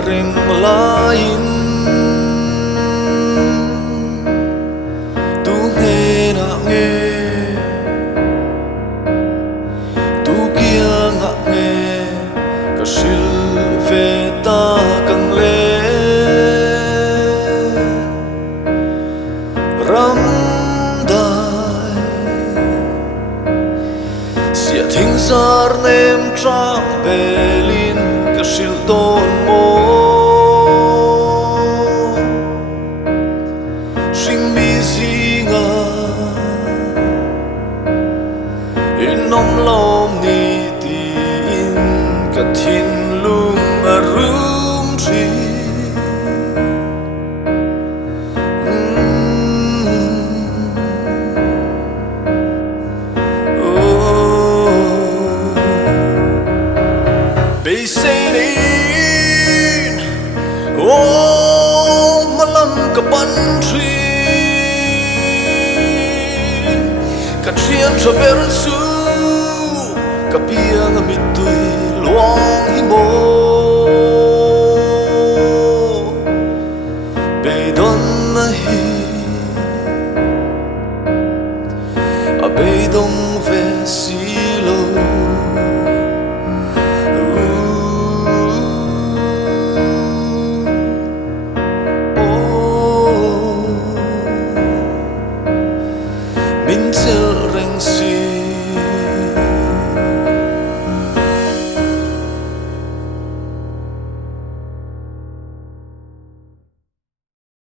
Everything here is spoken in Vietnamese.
reng lain tu nghe na nghe tu kiangah nghe ka sil ve ta kang le ram dai sia thing zar nem trang belin ka sil ton mo sing mi zinga in nom lom ni tin ka thin lung a rum tri They say in oh malam ka ban tri ka thian tra ber su ka piang mi tui lo